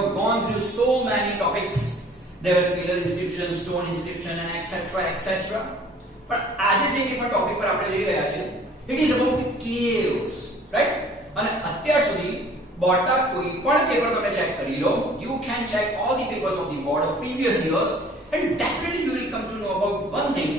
have gone through so many topics. There were pillar inscription, stone inscription, and etc. But આજે જે પણ topic પર આપણે જઈ રહ્યા છીએ, it is about the caves, right? અને અત્યાર સુધી બોર્ડના કોઈ પણ પેપર તમે ચેક કરી લો, you can check all the papers of the board of previous years, and definitely you will come to know about one thing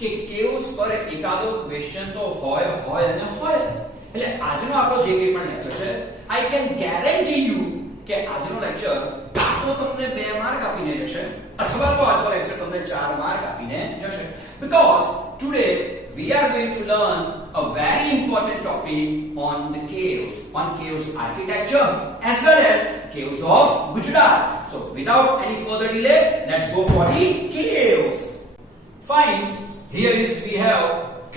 કે caves પર એકાદો ક્વેશ્ચન તો હોય અને હોય જ. એટલે આજનો આપણો જે કંઈ પણ લેક્ચર છે, I can guarantee you કે આજનો લેક્ચર કાં તો તમને 2 માર્ક આપીને જશે અથવા તો આજનો લેક્ચર તમને 4 માર્ક આપીને જશે, because today we are going to learn a very important topic on the caves, on caves architecture as well as caves of Gujarat. So without any further delay, let's go for the caves. Fine, here is we have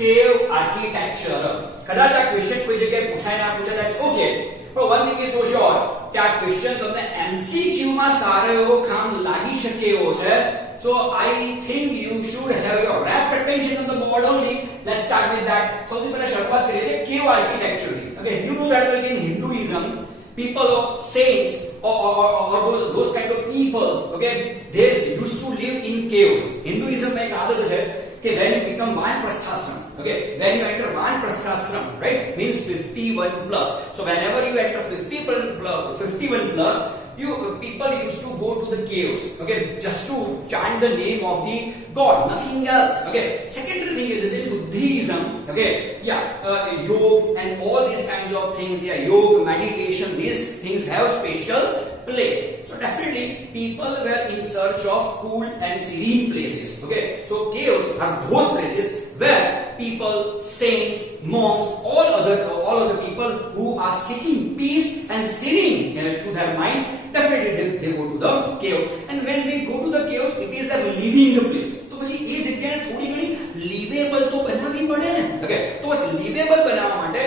cave architecture. કદાચ આ question કોઈ જગ્યાએ પૂછાય ના પૂછાય, that's okay, but one thing is for sure કે આ question તમને MCQ માં સારો એવો કામ લાગી શકે એવો છે. So I think you should have your rapt attention on the board only. Let's start with that. સૌથી પહેલા શરૂઆત કરીએ કે cave architecture. Okay, you know that in Hinduism people of saints or those kind of people, okay, they used to live in caves. Hinduism में एक आदत है कि when you become Vanaprasthashram, okay, when you enter Vanaprasthashram, right, means 51 plus. So whenever you enter 51 plus, people used to go to the caves, okay, just to chant the name of the god, nothing else. Okay, secondary thing is in Buddhism, okay, yoga and all these kinds of things, yoga, meditation, these things have special place. So definitely people were in search of cool and serene places. Okay, so caves are those places where people, saints, monks, all other people who are seeking peace and serene to their minds, definitely they go to the caves. And when they go to the caves, it is a living place. तो પછી એ જગ્યાને થોડી ઘણી livable તો બનાવવી પડે ને. Okay, તો બસ livable બનાવવા માટે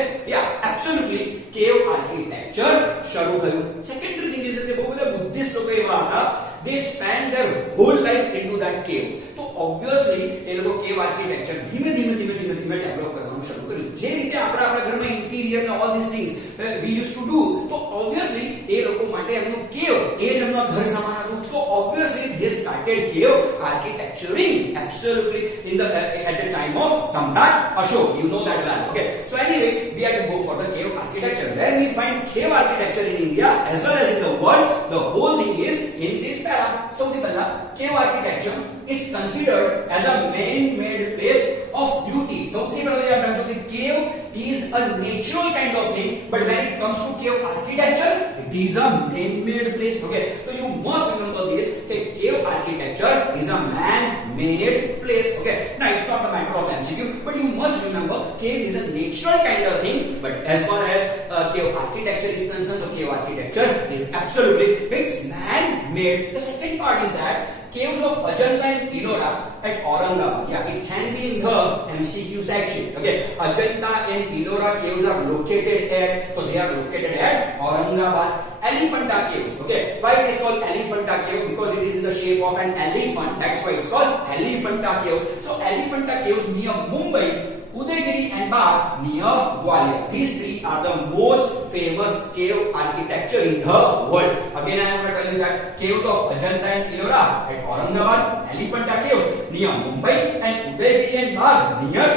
absolutely cave architecture શરૂ થયું. સેકન્ડરી થિંગ ઇઝ કે બહુ બધા બુદ્ધિસ્ટ લોકો એવા હતા, they spend their whole life into that cave. તો obviously એ લોકો cave architecture ધીમે ધીમે ડેવલપ કરવાનું શરૂ કર્યું. જે રીતે આપણા ઘરમાં ઇન્ટિરિયર ને all these things we used to do, તો obviously એ લોકો માટે એમનું cave એ જ એમનું ઘર સમાન હતું. તો obviously they started cave architecturing absolutely in the at the time of Samrat Ashok. You know that well. Okay, so anyways we have to go for the cave architecture. Where we find cave architecture in India as well as in the world, the whole thing is in this para. So the cave architecture is considered as a man-made place of beauty. So the cave is a natural kind of thing, but when it comes to cave architecture, it is a man-made place. Okay, so you must remember this, that cave architecture is a man-made place. Okay, now it's not a matter of MCQ, but you must remember cave is a natural kind of thing, but as far as cave architecture is concerned, the cave architecture is absolutely, it's man-made. The second part is that caves of Ajanta and Ellora at Aurangabad. It can be in the MCQ section. Okay, Ajanta and Ellora caves are located at, so they are located at Aurangabad. Elephanta caves. Okay, why it is called Elephanta cave? Because it is in the shape of an elephant. That's why it's called Elephanta caves. So Elephanta caves near Mumbai, Udayagiri and Bagh near Gwalior. These three are the most famous cave architecture in the world. Again, I am going to tell you that caves of Ajanta and Ellora at Aurangabad, Elephanta caves near Mumbai, and Udayagiri and Bagh near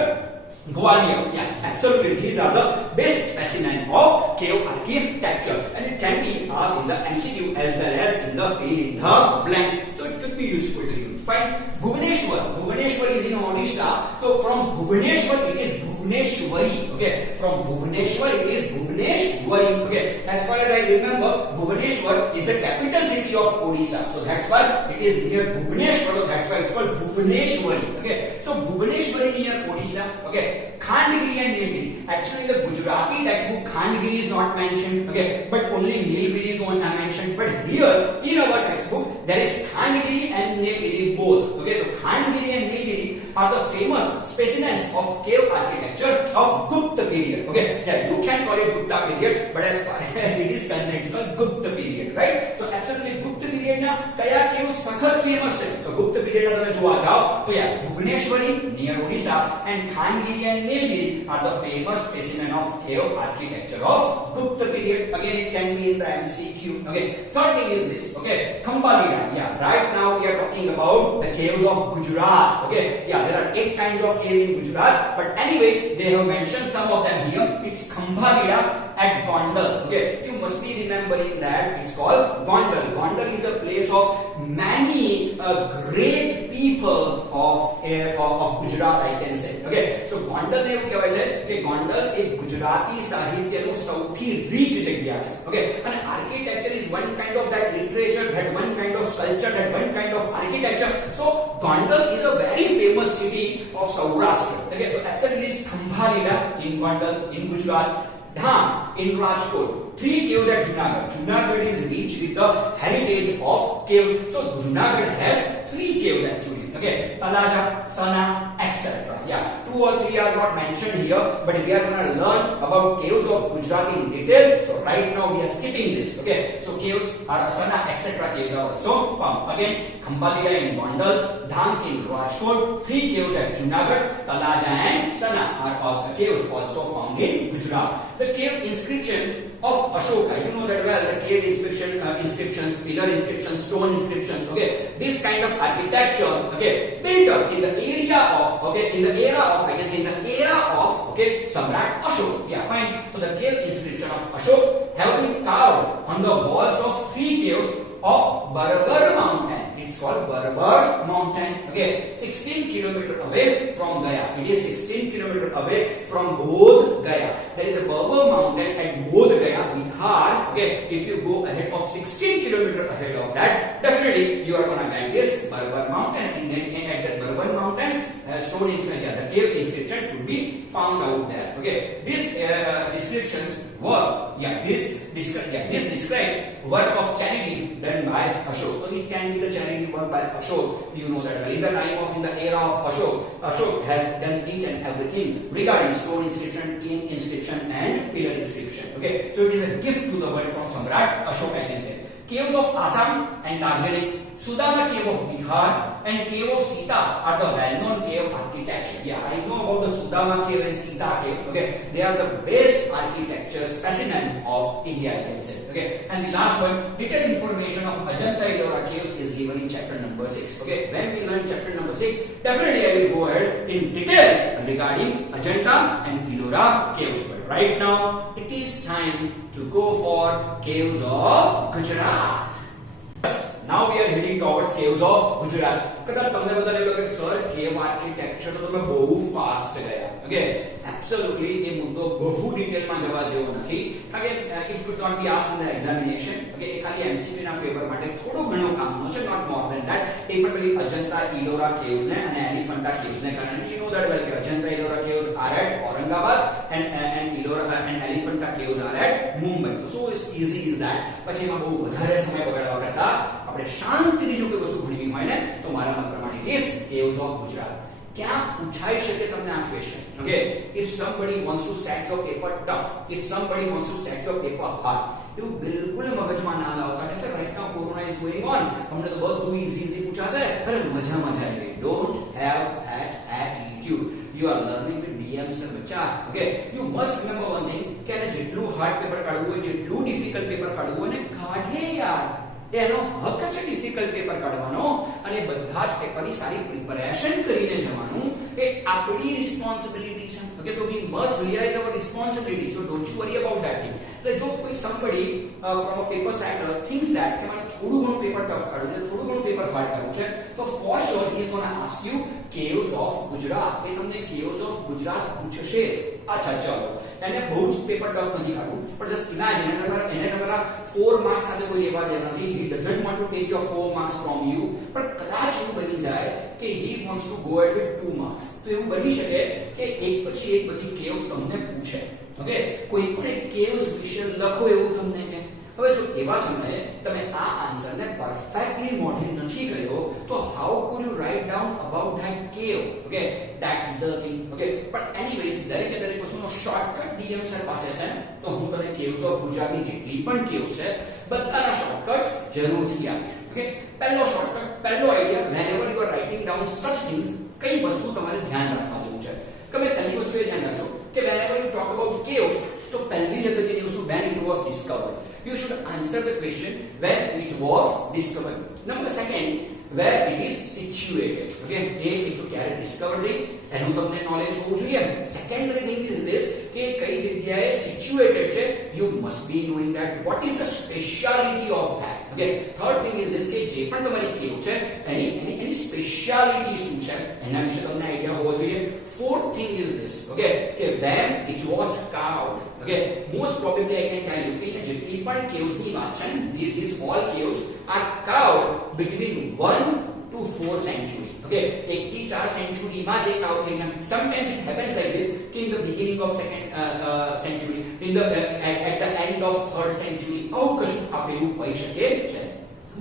Gwalior. Absolutely. These are the best specimen of cave architecture, and it can be asked in the MCQ as well as in the fill in the blanks. So it could be useful to you. Fine. Bhubaneswar. Bhubaneswar is in Odisha. So from Bhubaneswar it is Bhubaneshwari. Okay. From Bhubaneswar it is Bhubaneshwari. Okay. As far as I remember, Bhubaneswar is the capital city of Odisha. So that's why it is near Bhubaneswar. That's why it's called Bhubaneshwari. Okay. So Bhubaneshwari near Odisha. Okay. Khandgiri and Nilgiri. Actually, the Gujarati textbook Khandgiri is not mentioned. Okay. But only Nilgiri is mentioned. But here in our textbook there is Khandgiri and Nilgiri both. Okay. So Khandgiri and Nilgiri are the famous specimens of cave architecture of Gupta period. Okay, you can call it Gupta period, but as far as it is concerned, it's called Gupta period, right? So absolutely Gupta period na kaya caves સખત famous છે. તો Gupta પીરિયડના તમે જોવા જાઓ તો યાર Bhuvaneshwari near Odisha and Khandagiri and Nilgiri are the famous specimen of cave architecture of Gupta period. Again, it can be in the MCQ. Okay, third thing is this. Okay, Khambali Dam. Yeah, right now we are talking about the caves of Gujarat. Okay, yeah, there are 8 kinds of cave in Gujarat, but anyways they have mentioned some of them here. It's Khambali Dam at Gondal. Okay, you must be remembering that it's called Gondal. Gondal is a place of many great people of Gujarat, I can say. Okay, so Gondal ને એવું કહેવાય છે કે ગોંડલ એ ગુજરાતી સાહિત્યનું સૌથી rich જગ્યા છે. Okay, અને architecture is one kind of that literature, that one kind of sculpture, that one kind of architecture. So Gondal is a very famous city of Saurashtra. Okay, so absolutely Khambali Dam in Gondal in Gujarat, Dham in Rajkot. 3 caves at Junagadh. Junagadh is rich with the heritage of caves. So Junagadh has 3 caves actually. Okay, Talaja, Sana, etc. Yeah, 2 or 3 are not mentioned here, but we are going to learn about caves of Gujarat in detail. So right now we are skipping this. Okay, so caves are Sana, etc. caves are also found. Again, Khambali Dam in Gondal, Dham in Rajkot, 3 caves at Junagadh, Talaja and Sana are all caves also found in Gujarat. The cave inscription of Ashoka, you know that well, the cave inscriptions, pillar inscriptions, stone inscriptions. Okay, this kind of architecture, okay, built up in the area of, okay, in the era of, I can say in the era of, okay, Samrat Ashok. Yeah, fine. So the cave inscription of Ashok have been carved on the walls of 3 caves of Barbar mountain. It's called Barbar mountain. Okay, 16 kilometers away from Gaya. It is 16 kilometers away from Bodh Gaya. There is a Barbar mountain at Bodh Gaya, Bihar. Okay, if you go ahead of 16 kilometers ahead of that, definitely you are gonna get this Barbar mountain. And at that Barbar mountains, stone inscription, the cave inscription could be found out there. Okay, these descriptions were, this describes work of charity done by Ashok. So it can be the charity work by Ashok. You know that in the time of, in the era of Ashok has done each and everything regarding stone inscription, king inscription and pillar inscription. Okay, so it is a gift to the world from Samrat Ashok, I can say. Caves of Assam and Darjeeling, Sudama cave of Bihar and cave of Sita are the well-known cave architecture. Yeah, I know about the Sudama cave and Sita cave. Okay, they are the best architecture specimen of India, I can say. Okay, and the last one, detailed information of Ajanta Ellora caves is given in chapter number 6. Okay, when we learn chapter number 6, definitely I will go ahead in detail regarding Ajanta and Ellora caves. But right now, it is time to go for caves of Gujarat. Now we are heading towards caves of Gujarat. કદાચ તમને બધા એવું લાગે sir કેવ architecture તો તમે બહુ fast ગયા. ઓકે, એબ્સોલ્યુટલી એ મુદ્દો બહુ ડિટેલમાં જવા જેવો નથી, કારણ કે it could not be asked in the examination. Okay, એ ખાલી એમસીક્યુ ના ફેવર માટે થોડું ઘણું કામનું છે, નોટ મોર ધેન ધેટ. એ પણ પેલી અજંતા ઇલોરા કેવ્સ ને અને એલિફન્ટા કેવ્સ ને કારણે યુ નો ધેટ વેલ કે Ajanta Ellora caves are at Aurangabad and Ellora and Elephanta caves are at Mumbai. So it's easy is that. પછી એમાં બહુ વધારે સમય બગાડવા કરતા આપણે શાંતિથી જો કોઈ વસ્તુ ભણવી હોય ને તો મારા મત પ્રમાણે is caves of Gujarat. क्या पूछाई શકે તમને આ question? Okay, if somebody wants to set your paper tough, if somebody wants to set your paper hard, એવું બિલકુલ મગજમાં ના લાવતા કે sir right now corona is going on, અમને તો બધું ઈઝી પૂછાશે, અરે મજા આવી ગઈ. Don't have that attitude. You are learning with DM sir બચ્ચા. Okay, you must remember one thing કે એને જેટલું હાર્ડ પેપર કાઢવું હોય, જેટલું ડિફિકલ્ટ પેપર કાઢવું હોય ને કાઢે યાર. એનો હક છે ડિફિકલ્ટ પેપર કાઢવાનો અને બધા જ પેપરની સારી પ્રિપેરેશન કરીને જવાનું એ આપણી રિસ્પોન્સિબિલિટી છે. ઓકે, તો we must realize our responsibility, so don't you worry about that thing. એટલે જો કોઈ somebody from a paper center thinks that કે મારે થોડું ઘણું પેપર ટફ કાઢવું છે, થોડું ઘણું પેપર હાર્ડ કરવું છે, તો for sure he is going to ask you caves of Gujarat. કે તમને caves of Gujarat પૂછશે. અચ્છા ચલો, એને બહુ જ પેપર ટફ નથી કાઢવું, પણ જસ્ટ ઇમેજિન એને તમારા 4 માર્ક્સ સાથે કોઈ લેવા દેવા નથી. he doesn't want to take your 4 marks from you, પણ કદાચ એવું બની જાય કે he wants to go ahead with 2 marks. તો એવું બની શકે કે એક પછી એક બધી caves તમને પૂછે. ઓકે, કોઈ પણ એક caves વિશે લખો એવું તમને કહે. હવે જો એવા સમયે તમે આ આન્સરને પરફેક્ટલી મોઢે નથી કર્યો તો how could you write down about that cave? Okay, that's the thing. Okay, but anyways દરેક વસ્તુનો શોર્ટકટ ડીએમ સર પાસે છે. તો હું તને કેવ્સ ઓફ ગુજરાતની જેટલી પણ કેવ્સ છે બધાના શોર્ટકટ્સ જરૂરથી આપીશ. ઓકે, પહેલો શોર્ટકટ, પહેલો idea, whenever you are writing down such things, કઈ વસ્તુ તમારે ધ્યાન રાખવા જેવું છે કે ભાઈ પહેલી વસ્તુ એ ધ્યાન રાખજો કે whenever you talk about caves, તો પહેલી જગ્યાએ વસ્તુ when it was discovered, you should answer the question when it was discovered. Number second, where it is situated. Okay, એ એક ક્યારે ડિસ્કવર થઈ એનું તમને નોલેજ હોવું જોઈએ. સેકન્ડરી થિંગ ઇઝ ધીસ કે કઈ જગ્યાએ સિચ્યુએટેડ છે, you must be knowing that what is the speciality of that. Okay, third thing is this કે જે પણ તમારી કેવ છે એની સ્પેશિયાલિટી શું છે એના વિશે તમને આઈડિયા હોવો જોઈએ. fourth thing is this, okay, કે when it was carved. Okay, most probably I can tell you કે જેટલી પણ caves ની વાત છે ને, these all caves are carved between 1 to 4 century. Okay, 1 થી 4 century માં જે carve થઈ છે. Sometimes it happens like this કે in the beginning of second century, in the at the end of third century, આવું કશું આપેલું હોઈ શકે છે.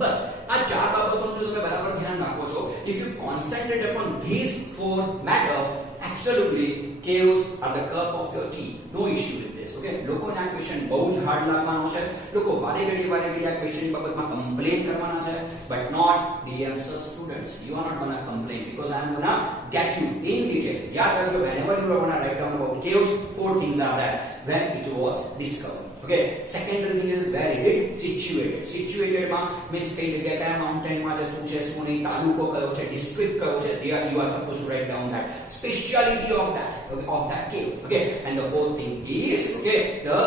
બસ આ ચાર બાબતોનું જો તમે બરાબર ધ્યાન રાખો છો, if you concentrate upon these four matter, absolutely caves are the cup of your tea. No issue with this. Okay, લોકોને આ ક્વેશ્ચન બહુ જ હાર્ડ લાગવાનો છે, લોકો વારે ઘડી આ ક્વેશ્ચન બાબતમાં કમ્પ્લેન કરવાના છે, but not DM sir students, you are not gonna complain because I am gonna get you in detail. યાદ રાખજો, whenever you are gonna write down about caves, four things are there when it was discovered. Okay, secondary thing is where is it situated. Situated માં means કઈ જગ્યાએ કયા mountain માં છે, શું છે શું નહીં, તાલુકો કયો છે, district કયો છે, you are supposed to write down that speciality of that cave. Okay, and the fourth thing is, okay, the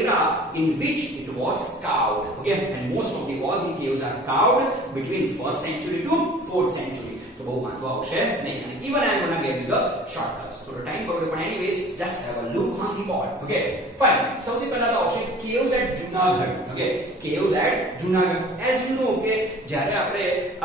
era in which it was carved. Okay, and most of all the caves are carved between 1st century to 4th century. તો બહુ વાંધો આવશે નહીં. અને even I am going to give you the shortcuts. So the time બગડે, પણ anyways just have a look on the board. Okay, fine. સૌથી પહેલા તો આવશે caves at Junagadh. Okay, caves at Junagadh. As you know કે જ્યારે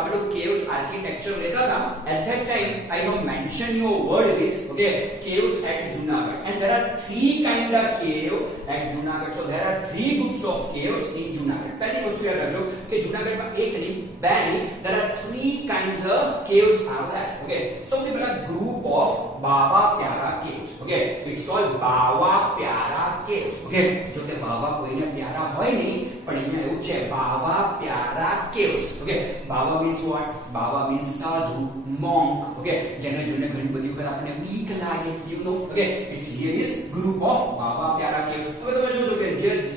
આપણે caves architecture લેતા હતા, at that time I have mentioned your word with, okay, caves at Junagadh, and there are three kind of cave at Junagadh. So there are three groups of caves in Junagadh. પહેલી વસ્તુ યાદ રાખજો કે જુનાગઢમાં એક નહીં, બે નહીં, there are three kinds of caves are there. Okay, સૌથી પહેલા group of બાવા પ્યારા caves. Okay, it's called બાવા પ્યારા caves. Okay, જો કે બાવા કોઈને પ્યારા હોય નહીં, પણ અહીંયા એવું છે બાવા પ્યારા caves. Okay, બાવા means what? બાવા means સાધુ, monk. Okay, જેને જોઈને ઘણી બધી વખત આપણને બીક લાગે, you know. Okay, it's here is group of બાવા પ્યારા caves. હવે તમે જોજો કે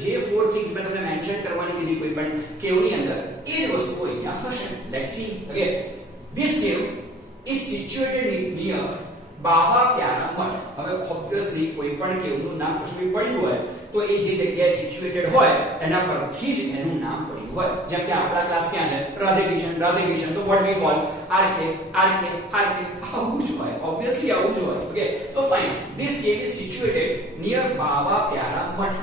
જે four things મેં તમને મેન્શન કરવાની કીધી કોઈ પણ કેવ ની અંદર, એ જ વસ્તુઓ અહીંયા હશે. Let's see. Okay, this cave is situated near બાવા પ્યારા મઠ. હવે ઓબ્વિયસલી કોઈ પણ કેવનું નામ કશું પડ્યું હોય તો એ જે જગ્યાએ સિચ્યુએટેડ હોય એના પરથી જ એનું નામ પડ્યું હોય. જેમ કે આપણા ક્લાસ ક્યાં છે, રાધેકિશન, તો what we call RK. આવું જ હોય, ઓબ્વિયસલી આવું જ હોય. ઓકે, તો fine, this cave is situated near બાવા પ્યારા મઠ.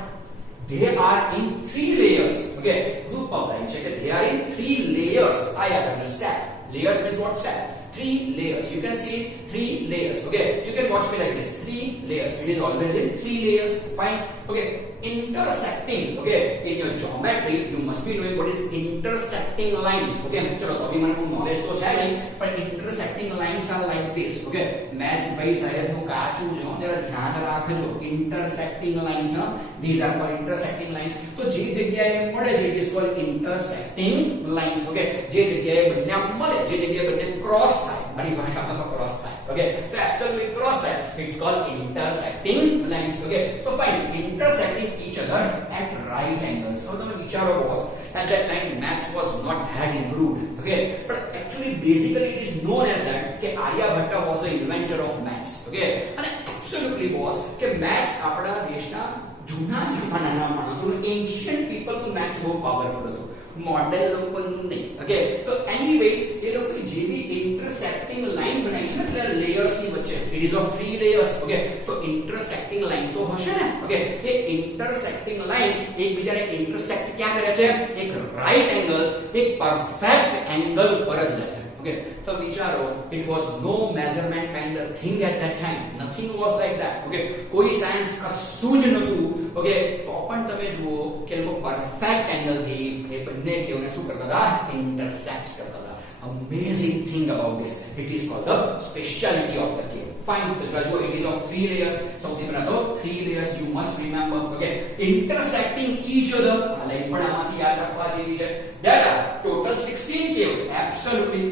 They are in 3 layers. Okay, group of lines check it. They are in 3 layers. I understand. Layers means what? Stack. 3 layers. You can see 3 layers. Okay, you can watch me like this. 3 layers. It is always in 3 layers. Fine. Okay, intersecting. Okay, in your geometry you must be knowing what is intersecting lines. Okay, चलो तो अभी મને knowledge तो છે નહીં, પણ intersecting lines are like this. Okay, maths ભાઈ સાહેબ નું કાચું જો જરા ધ્યાન રાખજો. intersecting lines, these are called intersecting lines. તો જે જગ્યાએ મળે છે it is called intersecting lines. Okay, જે જગ્યાએ બંને મળે, જે જગ્યાએ બંને cross થાય, મારી ભાષામાં તો cross થાય. Okay, તો absolutely cross થાય, it's called intersecting lines. Okay, તો fine, intersecting each other at right angles. Now તમે વિચારો boss, at that time maths was not that improved. Okay, but actually basically it is known as that કે Aryabhata was the inventor of maths. Okay, અને absolutely boss કે maths આપણા દેશના જૂના જમાનાના માણસોનું ancient પીપલનું maths બહુ પાવરફુલ હતું, મોડર્ન લોકોનું નહીં. ઓકે, તો એનીવેઝ એ લોકોએ જે બી ઇન્ટરસેક્ટિંગ લાઈન બનાવી છે એટલે લેયર્સ ની વચ્ચે it ease of 3 layers. Okay, તો ઇન્ટરસેક્ટિંગ લાઈન તો હશે ને. ઓકે, એ ઇન્ટરસેક્ટિંગ લાઇન્સ એકબીજાને ઇન્ટરસેક્ટ ક્યાં કરે છે? એક રાઈટ એંગલ, એક પરફેક્ટ એંગલ પર જ લે છે. Okay, so વિચારો, it was no measurement kind of thing at that time. Nothing was like that. Okay, કોઈ સાયન્સ કશું જ નતું. Okay, તો પણ તમે જુઓ કે લોકો પરફેક્ટ એંગલ થી એ બંને કેવને શું કરતા હતા? ઇન્ટરસેક્ટ કરતા હતા. Amazing thing about this, it is called the speciality of the cave. fine. So it is of 3 layers. સૌથી પહેલા તો 3 layers you must remember. Okay, intersecting each other. આ લાઈન પણ આમાંથી યાદ રાખવા જેવી છે. There are total 16 caves. Absolutely.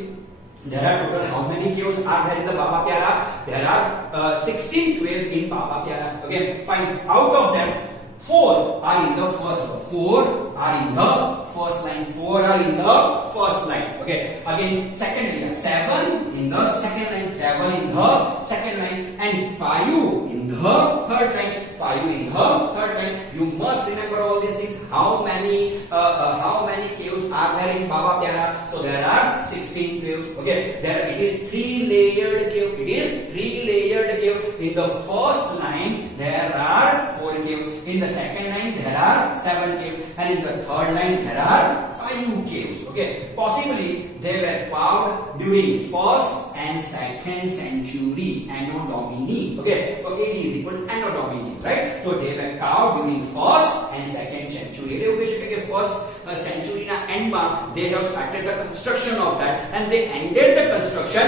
There are total how many caves are there in the Baba Pyara? There are 16 caves in Baba Pyara. Okay, fine. Out of them, 4 are in the first. 4 are in the first line. 4 are in the first line. Okay. Again, second line. 7 in the second line. 7 in the second line, and 5 in the third line. 5 in the third line. You must remember all these things. How many caves are there in Baba Pyara? So there are 16 caves. Okay. There it is 3-layered cave. It is 3-layered cave. In the first line there are 4 caves. In the second line there are 7 caves, and in the third line there are 5 caves. Okay, possibly they were carved during first and second century Anno Domini. Okay, so AD is equal to Anno Domini, right? So they were carved during first and second century. એવું કહી શકાય કે first century ના end માં they have started the construction of that, and they ended the construction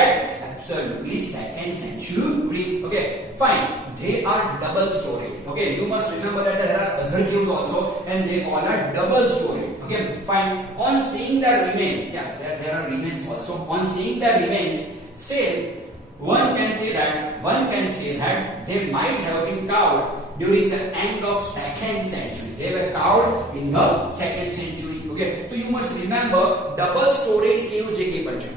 at absolutely second century. Okay, fine. They are double storied. Okay, you must remember that there are other caves also, and they all are double storied. Okay, fine. On seeing the remains, there are remains also. On seeing the remains, one can say that they might have been carved during the end of second century. They were carved in the second century. Okay, so you must remember double storied caves જે કે પણ છે.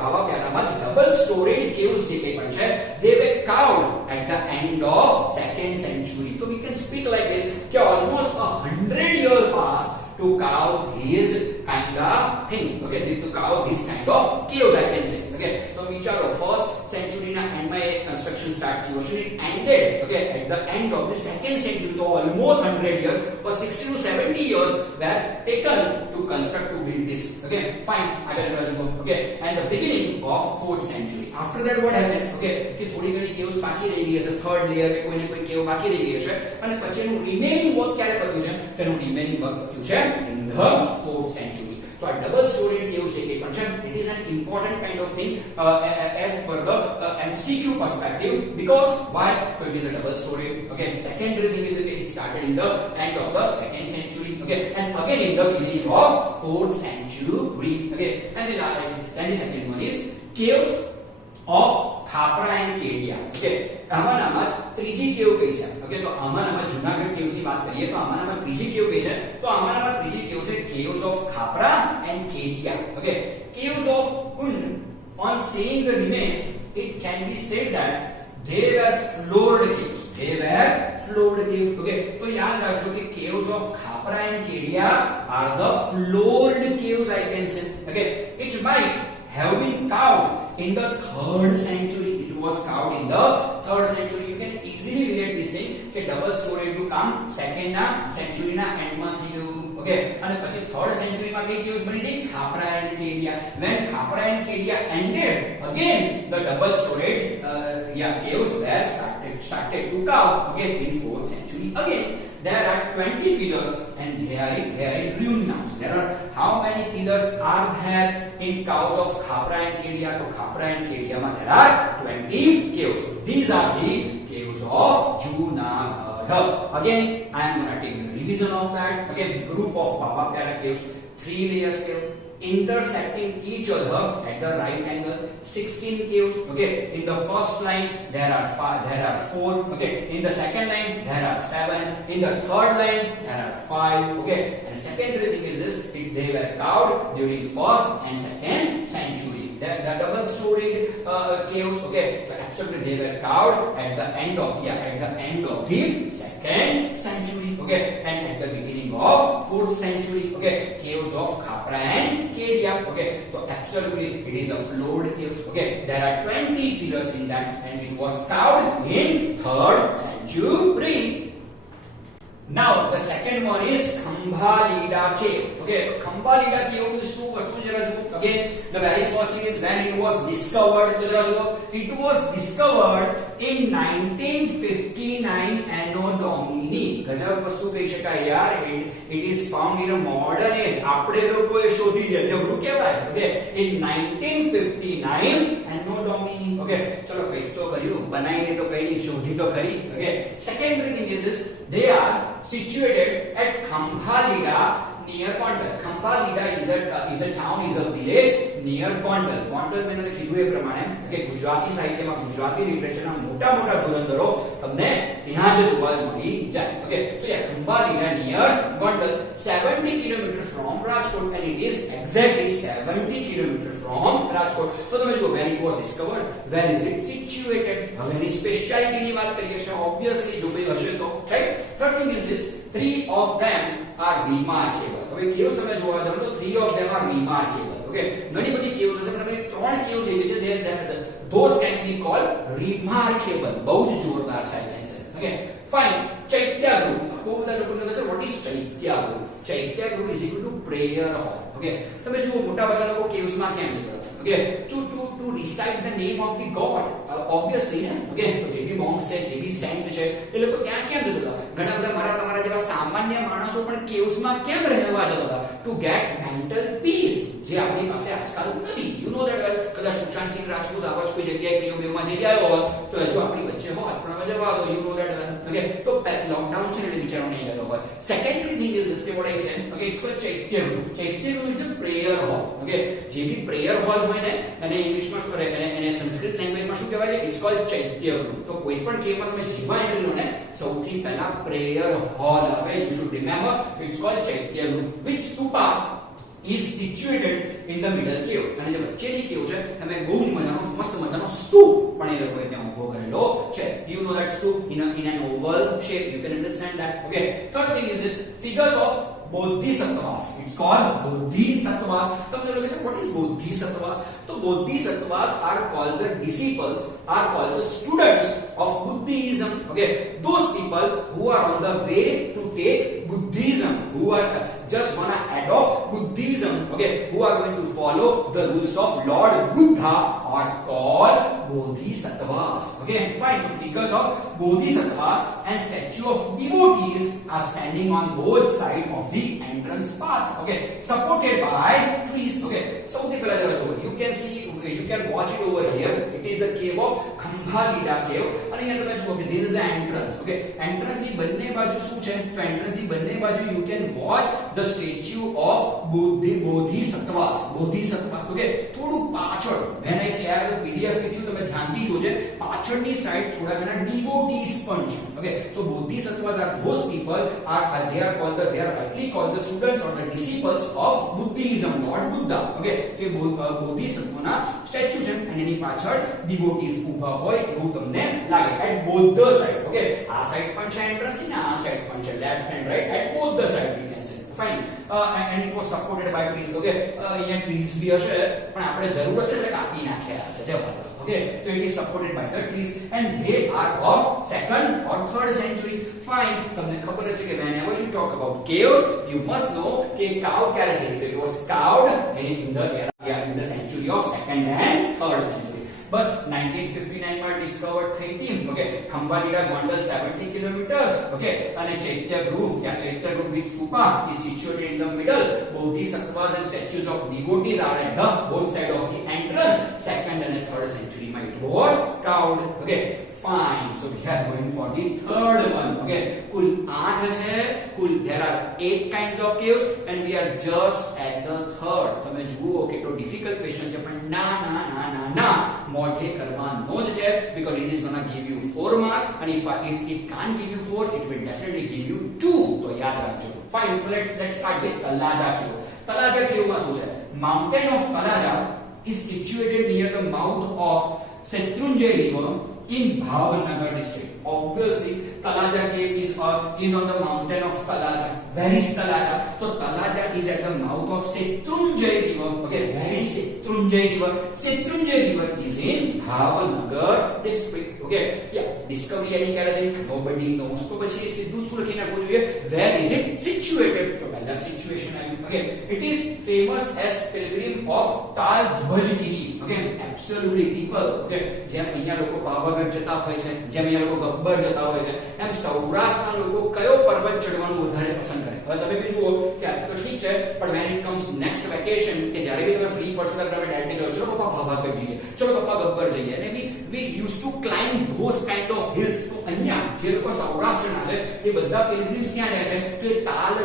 Baba Pyara માં double storied caves જે કે પણ છે, they were carved at the end of second century. So we can speak like this કે almost 100 years passed to carve these kind of thing. Okay, to carve this kind of caves, I can say. Okay, so વિચારો first century ના end માં એક construction start થયું હશે, it ended okay at the end of the second century. So almost 100 years, or 60 to 70 years were taken to construct, to build this. Okay, fine. Okay, and the beginning of 4th century. After that what happens? Okay, કે થોડી ઘણી caves બાકી રહી ગઈ હશે, third layer કે કોઈને કોઈ cave બાકી રહી ગઈ હશે, અને પછી એનું remaining work ક્યારે પત્યું છે? તેનું remaining work પત્યું છે in the 4th century. So a double storied cave જે કે પણ છે, it is an important kind of thing as per the MCQ perspective. Because why? So it is a double storied. Okay, secondary thing is it started in the end of the second century. Okay, and again in the beginning of 4th century. Okay, and the second one is caves of Khapra and Kedia. Okay, આમાં ત્રીજી કેવ કઈ છે? Okay, તો આમાં Junagadh caves ની વાત કરીએ તો આમાં ત્રીજી કેવ કઈ છે? તો આમાં ત્રીજી કેવ છે caves of Khapra and Kedia. Okay, caves of Kund, on seeing the remains, it can be said that they were floored caves. They were floored caves. Okay, तो याद रखो कि caves of Khapra and Kedia are the floored caves, I can say. Okay, it might have been carved in the 3rd century. It was carved in the 3rd century. You can easily relate this thing કે double storied to come second ના century ના end માં થઈ ગયું. Okay, અને પછી 3rd century માં કઈ caves બની હતી? Khapra and Kedia. When Khapra and Kedia ended, again the double storied caves were started to carve. Okay, in 4th century again. There are 20 pillars, and they are in ruin now. There are how many pillars are there in caves of Khapra and Kedia? So Khapra and Kedia ma there are 20 caves. These are the caves of Junagadh. Again, I am going to take the revision of that. Again, group of Baba Pyara caves, 3 layers cave, intersecting each other at the right angle, 16 caves. Okay, in the first line there are 4. Okay, in the second line there are 7. In the third line there are 5. Okay, and the secondary thing is this: they were carved during 1st and 2nd century. The double storied caves. Okay, so absolutely they were carved at the end of the 2nd century. Okay, and at the beginning of 4th century. Okay, caves of Khapra and Kedia. Okay, so absolutely it is a floored caves. Okay, there are 20 pillars in that, and it was carved in 3rd century. Now the second one is Khambhalida cave. Okay, so Khambhalida cave is શું વસ્તુ જરા જુઓ. Again, the very first thing is when it was discovered. તો જરા જુઓ. It was discovered in 1959 Anno Domini. ગજબ વસ્તુ કહી શકાય યાર. It is found in a modern age. આપણે લોકોએ શોધી છે. જબરું કહેવાય. Okay, in 1959 Anno Domini. Okay, ચલો કઈ તો કર્યું. બનાવીને તો કઈ નહીં, શોધી તો ખરી. Okay, secondary thing is this. They are situated at Khambhalida near Gondal. Khambhalida is a town, is a village near Gondal. Gondal મેં તમને કીધું એ પ્રમાણે કે ગુજરાતી સાહિત્યમાં ગુજરાતી લિટરેચરના મોટા મોટા ધુરંધરો તમને ત્યાં જ જોવા મળી જાય. ઓકે, તો યા Khambhalida near Gondal, 70 km from Rajkot, and it is exactly 70 km from Rajkot. તો તમે જુઓ, when it was discovered, where is it situated? હવે એની સ્પેશિયાલિટી ની વાત કરીએ છે, obviously જો કોઈ હશે તો, right? Third thing is this, 3 of them are remarkable. હવે કેવ્સ તમે જોવા જાવ તો 3 of them are remarkable. Okay, ઘણી બધી કેવ્સ હશે, પણ ત્રણ કેવ્સ એવી છે જે those can be called remarkable. બહુ જ જોરદાર છે આન્સર. Okay, fine. ચૈત્યગૃહ, બહુ બધા લોકોને કહેશે what is ચૈત્યગૃહ? ચૈત્યગૃહ is equal to prayer hall. Okay, તમે જુઓ મોટા ભાગના લોકો કેવ્સ માં કેમ જતા? Okay, to recite the name of the god, obviously ને. Okay, તો જે બી મોન્ક્સ છે, જે બી સેન્ટ છે, એ લોકો ક્યાં કેમ જતા હતા? ઘણા બધા મારા તમારા જેવા સામાન્ય માણસો પણ કેવ્સ માં કેમ રહેવા જતા હતા? To get mental peace, જે આપણી પાસે આજકાલ નથી. યુ નો ધેટ વેલ. કદાચ સુશાંત સિંહ રાજપૂત આવા જ કોઈ જગ્યાએ કેવમાં જઈ આવ્યો હોત તો હજુ આપણી વચ્ચે હોત, પણ હવે જવા દો. You know that well. Okay, તો લોકડાઉન છે એટલે બિચારો નહીં ગયો હોય. Secondary thing is this, what I said. Okay, it's called ચૈત્યગૃહ. ચૈત્યગૃહ is a prayer hall. Okay, જે બી પ્રેયર હોલ હોય ને, અને ઇંગ્લિશમાં શું કરે, એને સંસ્કૃત લેંગ્વેજમાં શું કહેવાય છે? It's called ચૈત્યગૃહ. તો કોઈ પણ કેવમાં તમે જેવા એન્ટ્રી લો ને, સૌથી પહેલા પ્રેયર હોલ આવે. You should remember, it's called ચૈત્યગૃહ. Which stupa is situated in the middle cave. અને જે વચ્ચેની કેવ છે તમે બહુ જ મજાનો મસ્ત મજાનો સ્તૂપ પણ એ લોકોએ ત્યાં ઉભો કરેલો છે. You know that stoop in an oval shape. You can understand that. Okay, third thing is this, figures of Bodhisattvas. It's called Bodhisattvas. તમને લોકો કહેશે what is Bodhisattvas? તો Bodhisattvas are called the disciples, are called the students of Buddhism. Okay, those people who are on the way to take Buddhism, who are just gonna adopt Buddhism, okay, who are going to follow the rules of Lord Buddha, are called Bodhisattvas. Okay, fine. Figures of Bodhisattvas and statue of devotees are standing on both sides of the entrance path. Okay, supported by trees. Okay, so you can see, you can watch it over here. It is the cave of Khambhalida cave. અને અહીંયા તમે જુઓ કે this is the entrance. Okay, entrance ની બંને બાજુ શું છે? તો entrance ની બંને બાજુ you can watch the statue of Bodhisattvas. Bodhisattvas. Okay, થોડું પાછળ, when I share the PDF with you, તમે ધ્યાનથી જોજે, પાછળની સાઈડ થોડા ઘણા devotees પણ છે. Okay, so Bodhisattvas are those people, they are rightly called the students or the disciples of Buddhism, Lord Buddha. Okay, તો બોધિસત્વના સ્ટેચ્યુ છે અને એની પાછળ devotees ઊભા હોય એવું તમને લાગે at both the side. Okay, આ સાઈડ પણ છે એન્ટ્રન્સ ને આ સાઈડ પણ છે, left and right, at both the side we can say. Fine. And it was supported by trees. Okay, અહીંયા trees બી હશે પણ આપણે જરૂર હશે એટલે કાપી નાખ્યા હશે. જવા દો. Okay, so it is supported by the trees and they are of 2nd or 3rd century. Fine. તમને ખબર છે કે whenever you talk about caves, you must know કે cow ક્યારે થઈ? It was carved in the era, in the century of 2nd and 3rd century. બસ 1959 માં discovered થઈ હતી. Okay, Khambhalida Gondal 70 kilometres. Okay, અને ચૈત્યગૃહ which stupa is situated in the middle. Bodhisattvas and statues of devotees are at the both side of the entrance. 2nd and 3rd century માં it was carved. Okay, fine. So we are going for the third one. Okay, कुल 8 છે. कुल there are 8 kinds of caves and we are just at the third. તમે જુઓ કેટલો difficult question છે પણ ના મોઢે કરવાનો જ છે, because it is going to give you 4 marks and if it can't give you 4 it will definitely give you 2. તો યાદ રાખજો. Fine, let's start with Talaja cave. Talaja cave માં શું છે? Mountain of Talaja is situated near the mouth of Shatrunjay river in Bhavnagar district. Obviously Talaja cave is on the mountain of Talaja. Where is Talaja? So Talaja is at the mouth of Setrunjay River. Okay, where is Setrunjay River? Setrunjay River is in Bhavnagar district. Okay, yeah, discovery any kya rahe? Nobody knows. तो बस ये सिद्धू सुर की ना कुछ ये where is it situated? तो पहला situation है. Okay, it is famous as pilgrim of Tal Dhwajgiri. Okay, absolutely people. Okay, જેમ અહીંયા લોકો પાવાગઢ જતા હોય છે, જેમ અહીંયા લોકો ગબ્બર જતા હોય છે, એમ સૌરાષ્ટ્રના લોકો કયો પર્વત ચડવાનું વધારે પસંદ કરે? હવે તમે બી જુઓ કે આ તો ઠીક છે, પણ when it comes next vacation કે જ્યારે બી તમે ફ્રી પડશો ત્યારે તમે ડાયરેક્ટલી કહો ચલો પપ્પા પાવાગઢ જઈએ, ચલો પપ્પા ગબ્બર જઈએ. અને we used to climb those kind of hills. તો અહીંયા જે લોકો સૌરાષ્ટ્રના છે એ બધા પિલગ્રીમ્સ ક્યાં જાય છે? તો એ તાલ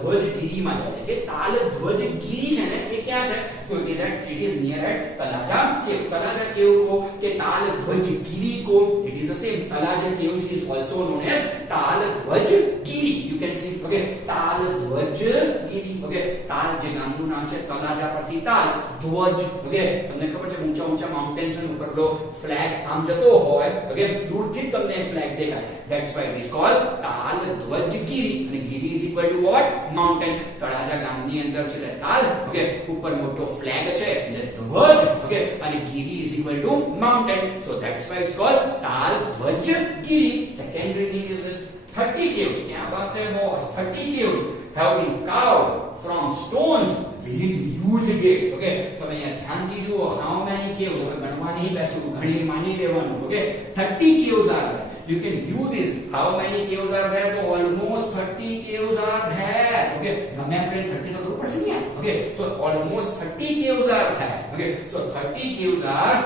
ધ્વજગીરીમાં જાય છે. એ તાલ ધ્વજગીરી છે ને એ ક્યાં છે? तो it is near at Talaja Cave. Talaja Cave को के ताल ध्वजगिरी को it is the same. Talaja Caves is also known as ताल ध्वजगिरी. You can see okay ताल ध्वजगिरी. Okay ताल જે નામનું નામ છે તલાજા પરથી તાલ ધ્વજ. Okay તમને ખબર છે ઊંચા ઊંચા માઉન્ટેન્સ ઉપર પેલો ફ્લેગ આમ જતો હોય. Okay દૂરથી તમને ફ્લેગ દેખાય. That's why it is called તાલ ધ્વજગીરી. અને ગીરી is equal to what? Mountain. Talaja ગામની અંદર છે તાલ. Okay ઉપર મોટો flag છે એટલે ધ્વજ. Okay અને ગીરી is equal to mountain, so that's why it's called Tal Dhwajgiri. Secondary thing is this 30 caves. क्या बात है boss? 30 caves have been carved from stones with huge gates. Okay तो मैं यहाँ ध्यान कीजिए how many caves હવે ગણવા નહીં બેસું, ઘણી માની લેવાનું. Okay 30 caves are there. You can view this. How many caves are there? So almost 30 caves are there. Okay ગમે આપણે 30 તો કરવું પડશે ને. Okay so almost 30 caves are there. Okay so 30 caves are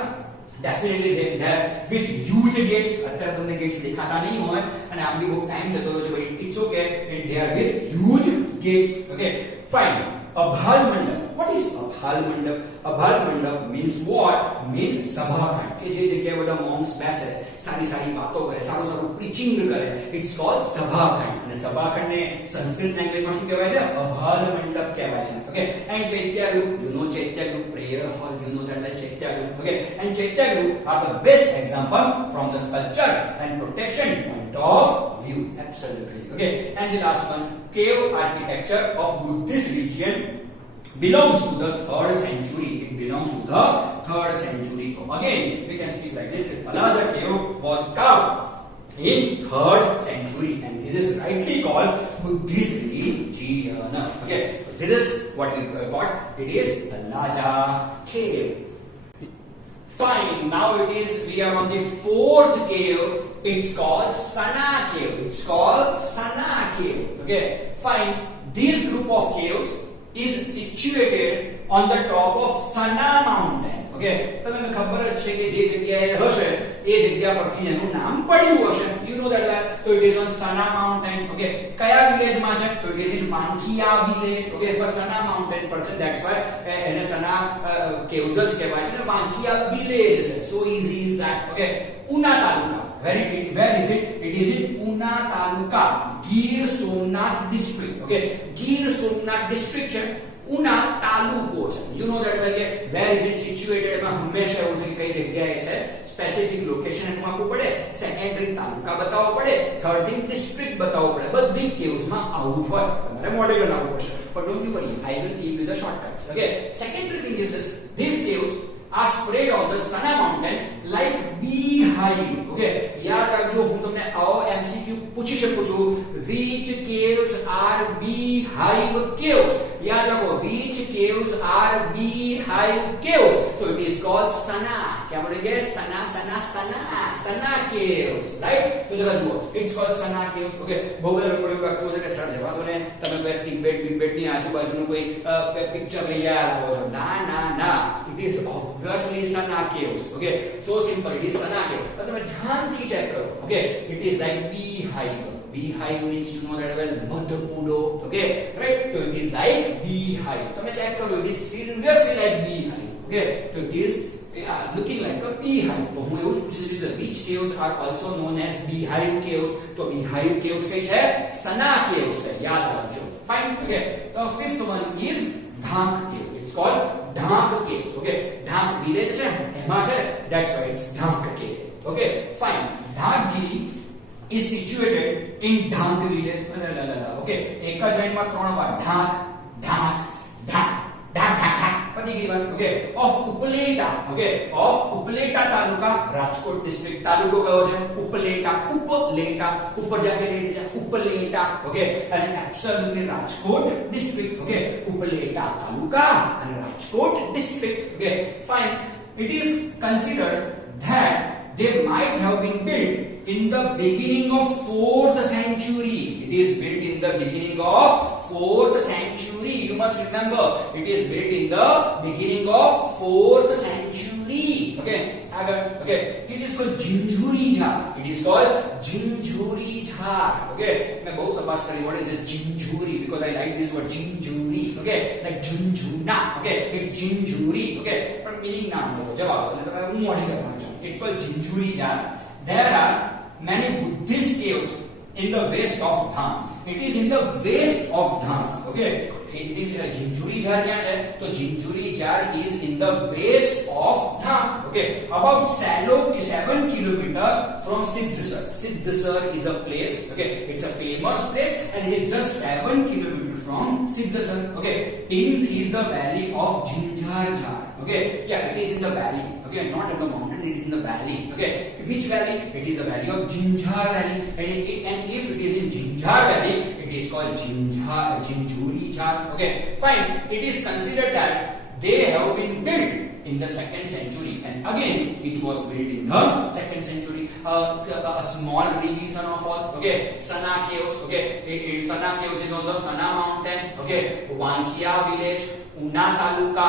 definitely there with huge gates. અત્યારે તમને gates દેખાતા નહીં હોય અને આમ બી બહુ ટાઈમ જતો રહ્યો છે, but it's okay, they are with huge gates. Okay fine. Abhal Mandap. What is Abhal Mandap? Abhal Mandap means what? Means સભાખંડ કે જે જગ્યાએ બધા મોન્ક્સ બેસે, સારી સારી વાતો કરે, સારું સારું પ્રીચિંગ કરે. It's called સભાખંડ. અને સભાખંડને સંસ્કૃત લેંગ્વેજમાં શું કહેવાય છે? અભાલ મંડપ કહેવાય છે. Okay and Chaitya Group, you know Chaitya Group prayer hall, you know that Chaitya Group. Okay and Chaitya Group are the best example from the sculpture and protection point of view. Absolutely. Okay and the last one, cave architecture of Buddhist region belongs to the 3rd century. It belongs to the 3rd century. So again we can speak like this: the Talaja cave was carved in 3rd century and this is rightly called Buddhist region. Okay so this is what we got. It is Talaja cave. Fine, now we are on the 4th cave. It's called Sana cave. It's called Sana cave. Okay fine. This group of caves is situated on the top of Sana mountain. Okay તમને ખબર જ છે કે જે જગ્યાએ હશે એ જગ્યા પરથી એનું નામ પડ્યું હશે. You know that well. So it is on Sana mountain. Okay કયા વિલેજમાં છે? તો it is in Mankia village. Okay bus Sana mountain પર છે. That's why એને Sana caves જ કહેવાય છે ને. Mankia village છે. So easy is that. Okay Una taluka. Where is it? It is in Una taluka, Gir Somnath district. Okay Gir Somnath district છે, Una તાલુકો છે. You know that well. Where is it situated? એમાં હંમેશા એવું છે કે કઈ જગ્યાએ છે, સ્પેસિફિક લોકેશન એનું આપવું પડે, સેકન્ડરી તાલુકા બતાવવો પડે, થર્ડ થિંગ ડિસ્ટ્રિક્ટ બતાવવું પડે. બધી કેવ્સમાં આવું જ હોય. તમારે મોડેલ બનાવવું પડશે. But don't you worry, I will give you the shortcuts. Okay secondary thing is this: these caves are spread on the Sana mountain like beehive. Okay યાદ રાખજો, હું તમને આવો MCQ પૂછી શકું છું. Which caves are beehive caves? યાદ રાખો, which caves are beehive caves? So it is called Sana. क्या बोलेंगे? Sana Sana Sana Sana caves, right? तो जरा જુઓ, it's called Sana caves. Okay બહુ બધા લોકો એવું લાગતું છે કે સર જવા દો ને, તમે કોઈ ટિબેટ ની આજુબાજુનું કોઈ પિક્ચર લઈ આવ્યા છો. ના ના ના, it is obviously Sana caves. Okay so simple, it is Sana cave. તો તમે ધ્યાનથી ચેક કરો. Okay it is like beehive. Beehive means you know that well, મધપૂડો. Okay right, so it is like beehive. તમે check કરો, it is seriously like beehive. Okay so it is looking like a beehive. તો હું એવું જ પૂછી દીધું, which caves are also known as beehive caves? તો beehive caves કઈ છે? Sana caves છે. યાદ રાખજો. Fine. Okay the 5th one is Dhank cave. It's called Dhank caves. Okay Dhank village છે એમાં છે, that's why it's Dhank cave. Okay fine. Dhangiri is situated in Dhank village. Okay, એક જ લાઈનમાં 3 વાર ઢાંક ઢાંક ઢાંક ઢાંક ઢાંક ઢાંક પતી ગઈ વાત. Okay, of Upleta. Okay, of Upleta taluka, Rajkot district. તાલુકો કયો છે? ઉપલેટા. ઉપલેટા ઉપર જાકે લેટ છે ઉપલેટા. ઓકે, અને absolutely Rajkot district. Okay, Upleta taluka અને Rajkot district. Okay, fine. It is considered that they might have been built in the beginning of 4th century. It is built in the beginning of 4th century. You must remember, it is built in the beginning of 4th century. Okay, okay. It is called Jinjuri Jhar. It is called Jinjuri Jhar. Okay, मैं बहुत तपास करी what is it Jinjuri, because I like this word Jinjuri. Okay, like Junjuna. Okay, it's Jinjuri. Okay, पर meaning ना हो जवाब मतलब मैं मोड़ी करना चाहूँ. It's called Jinjuri Jhar. There are many Buddhist caves in the west of Dham. It is in the west of Dham. Okay, it is Jinjuri Jhar क्या है? तो Jinjuri Jhar is in the west of Dham. Okay, about 7 kilometer from Siddhsar. Siddhsar is a place. Okay, it's a famous place and it is just 7 kilometer from Siddhsar. Okay, is the valley of Jinjhar Jhar. Okay, yeah, it is in the valley. Okay, not in the mountain, it is in the valley. Okay, which valley? It is the valley of Jinjhar Valley, and if it is in Jinjhar Valley, it is called Jinjuri Jhar. Okay, fine. It is considered that they have been built in the 2nd century, and again it was built in the 2nd century. A small revision of all. Okay, Sana Caves. Okay, Sana Caves is on the Sana mountain. Okay, Wankia village, Una Taluka,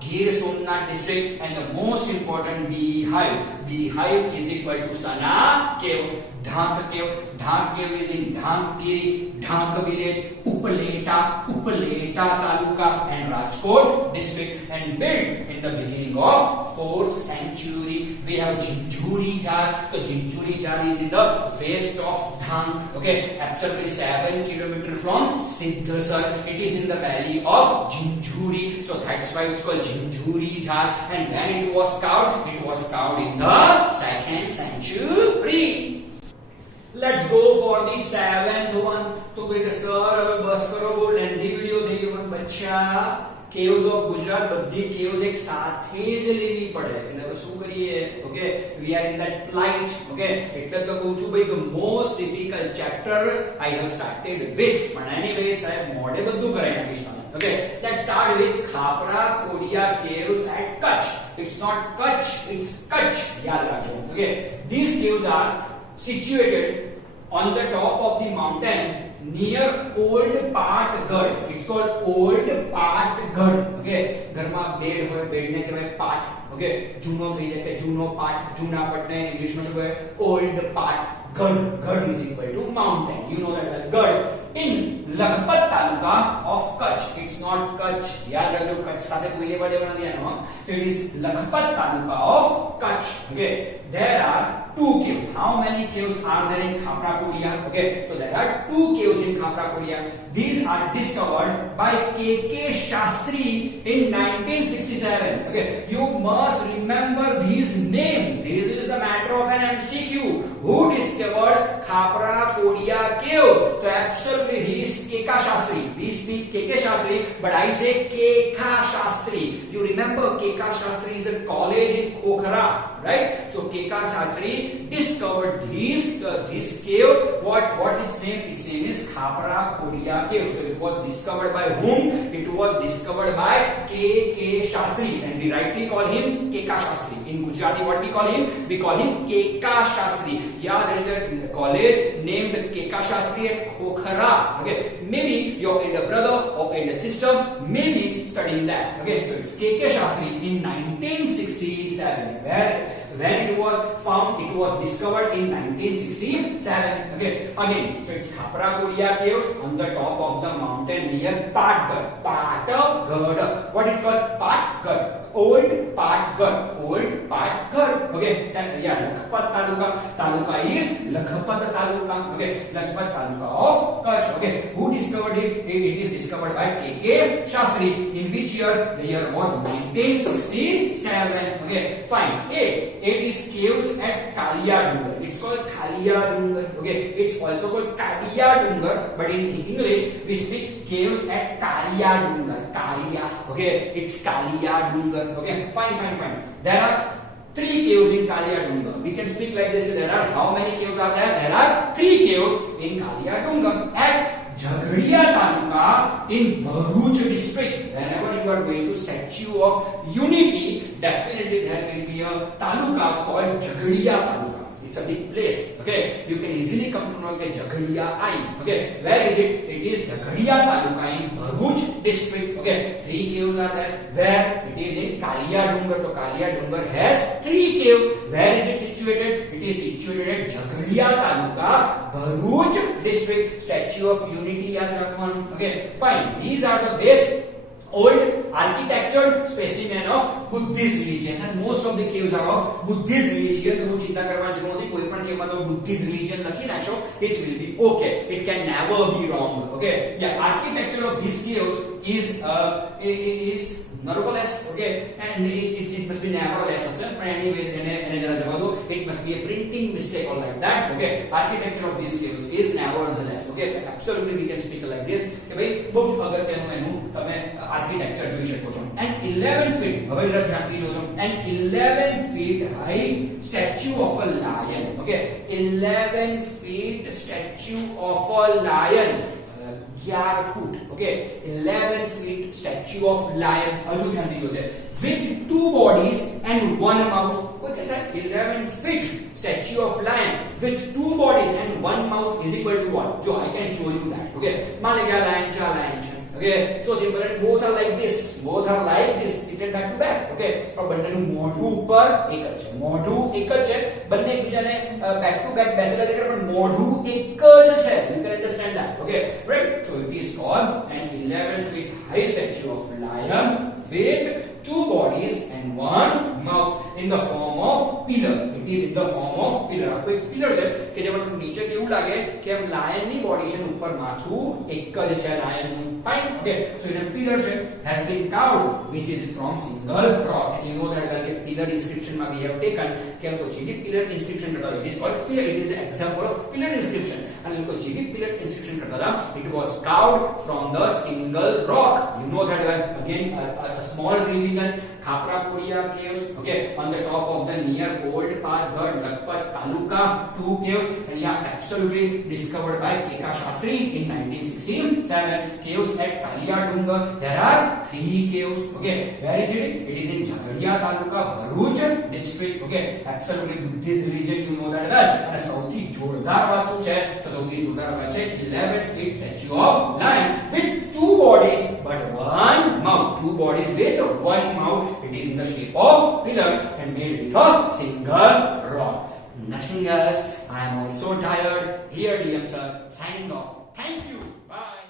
Gir Somnath district, and the most important Beehive. Beehive is equal to Sana Cave. Dhank Cave. Dhank Cave is in Dhank Diri, Dhank village, Upaleta Taluka, and Rajkot district, and built in the beginning of 4th century. We have Jinjuri Jhar. So Jinjuri Jhar is in the west of Dhank. Okay, absolutely 7 kilometers from Siddhsar. It is in the valley of Jinjuri. So that's why it's called Jinjuri Jhar. And when it was carved in the 2nd century. Let's go for the 7th one. तो बेटा sir હવે બસ કરો બહુ lengthy video થઈ ગયો પણ બચ્ચા caves of Gujarat બધી કેવ્સ એક સાથે જ લેવી પડે એટલે હવે શું કરીએ okay we are in that light okay એટલે તો કહું છું ભાઈ the most difficult chapter I have started with પણ એનીવે સાહેબ મોડે બધું કરાઈ નાખીશ તમે okay let's start with Khapra Kodiya caves at Kutch it's not Kutch it's Kutch યાદ રાખજો okay this caves are situated on the top of the mountain near Old Patgarh. It's called Old Patgarh. Okay, ઘરમાં બેડ હોય બેડને કહેવાય પાટ. Okay, જૂનો થઈ જાય કે જૂનો પાટ, જૂના પટને ઇંગ્લિશમાં શું કહેવાય? Old Patgarh. Garh is equal to mountain. You know that well. Garh in Lakhpat Taluka of Kutch. It's not Kutch. યાદ રાખજો કચ્છ સાથે કોઈ લેવા દેવા નથી આનો. So it is Lakhpat Taluka of Kutch. Okay, there are 2 caves. How many caves are there in Khapra Korea? Okay, so there are 2 caves in Khapra Korea. These are discovered by K.K. Shastri in 1967. Okay, you must remember these names. This is the matter of an MCQ. Who discovered Khapra Korea caves? So absolutely he is K.K. Shastri. We speak K.K. Shastri, but I say K.K. Shastri. You remember K.K. Shastri is a college in Khokhara, right? So K.K. Shastri discovered this cave. What its name? Its name is Khapra Korea cave. So it was discovered by whom? It was discovered by K.K. Shastri, and we rightly call him K.K. Shastri. In Gujarati, what we call him? We call him K.K. Shastri. Yeah, there is a college named K.K. Shastri at Khokhara. Okay, maybe your elder brother or elder sister may be studying that. Okay, so it's K.K. Shastri in 1967. When it was found, it was discovered in 1967. Okay, again, so it's Khapra Korea caves on the top of the mountain near Patgarh. Patgarh. What is called? Patgarh. Old Patgarh. Okay, yeah. Lakhpat taluka. Taluka is Lakhpat taluka. Okay, Lakhpat taluka of Kutch. Okay, who discovered it? It is discovered by K.K. Shastri. In which year? The year was 1967. Okay, fine. It is caves at Kalia Dungar. It's called Kalia Dungar. Okay, it's also called Kalia Dungar, but in English we speak caves at Kalia Dungar. Kalia. Okay, it's Kalia Dungar. Okay, fine. There are 3 caves in Kalia Dungar. We can speak like this. There are how many caves are there? There are 3 caves in Kalia Dungar at Jhagadia Taluka in Bharuch district. Whenever you are going to Statue of Unity, definitely there will be a taluka called Jhagadia Taluka. It's a big place. Okay, you can easily come to know that Jhagadia I. Okay, where is it? It is Jhagadia Taluka in Bharuch district. Okay, 3 caves are there. Where? It is in Kalia Dungar. So Kalia Dungar has 3 caves. Where is it situated? It is situated at Jhagadia Taluka, Bharuch district. Statue of Unity yaad rakhwan. Okay, fine. These are the best old architectured specimen of Buddhist religion, and most of the caves are of Buddhist religion. तो चिंता करवाना जरूर नहीं, कोई पण केव में तो Buddhist religion लखी नाखो, it will be okay. It can never be wrong. Okay, yeah, architecture of these caves is marvelous. Okay, and it must be nevertheless. But anyways, it must be a printing mistake or like that. Okay, architecture of these caves is nevertheless. Okay, absolutely we can speak like this. कि भाई बहुत अगत्यનું એનું તમે architecture જોઈ શકો છો. And 11 feet, હવે જરા ધ્યાનથી જોજો. An 11 feet high statue of a lion. Okay, 11 feet statue of a lion. 11 foot. Okay, 11 feet statue of lion. હજુ ધ્યાનથી જોજે. With 2 bodies and 1 mouth. कोई कैसा 11 feet statue of lion with 2 bodies and 1 mouth is equal to what? So I can show you that. Okay, मान ले क्या lion cha lion cha. Okay, so simple, and both are like this. Both are like this, seated back to back. Okay, પણ બંનેનું મોઢું ઉપર એક જ છે. મોઢું એક જ છે. બંને એકબીજાને back to back બેસેલા છે, પણ મોઢું એક જ છે. You can understand that. Okay, right? So it is called an 11 feet high statue of lion with 2 bodies and 1 mouth in the form of pillar. It is in the form of pillar. आपको एक pillar છે કે જેમાં તમને નીચે કેવું લાગે કે આમ lion ની body છે, ઉપર માથું એક જ છે lion નું. Fine. Okay, so in a pillar shape has been carved which is from single rock, and you know that the pillar inscription ma we have taken કે हमको जीडी pillar inscription करता है. It is called pillar. It is the example of pillar inscription. and हमको GD pillar inscription करता था. It was carved from the single rock. You know that again a small revision. Khapra Korea caves. Okay, on the top of the near old Patgarh Lakhpat Taluka 2 caves, and yeah, absolutely discovered by K.K. Shastri in 1967. Caves at Kalia Dungar. There are 3 caves. Okay, where is it? It is in Jhagadia Taluka, Bharuch district. Okay, absolutely Buddhist religion, you know that well. And સૌથી જોરદાર વાત શું છે? તો સૌથી જોરદાર વાત છે 11 feet statue of lion with 2 bodies but 1 mouth. 2 bodies with 1 mouth. It is in the shape of pillar and made with a single rock. Nothing else. I am also tired. Here DM sir signing off. Thank you. Bye.